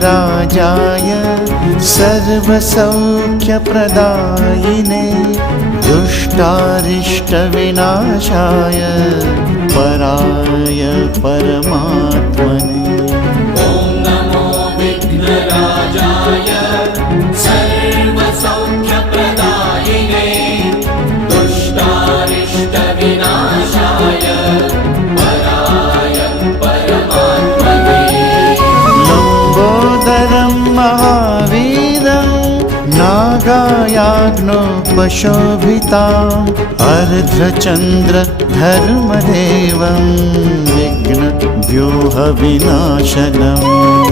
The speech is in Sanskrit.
राजाय सर्वसौख्यप्रदायिने दुष्टारिष्टविनाशाय पराय परमात्मने ॐ नमो विघ्नराजाय सर्वसौख्यप्रदायिने दुष्टारिष्टविनाशाय पराय परमात्मने लम्बोदरं महावीरं नागायाग्नो पशोभिताम् अर्धचन्द्रधर्मदेवं विघ्नव्यूहविनाशनम्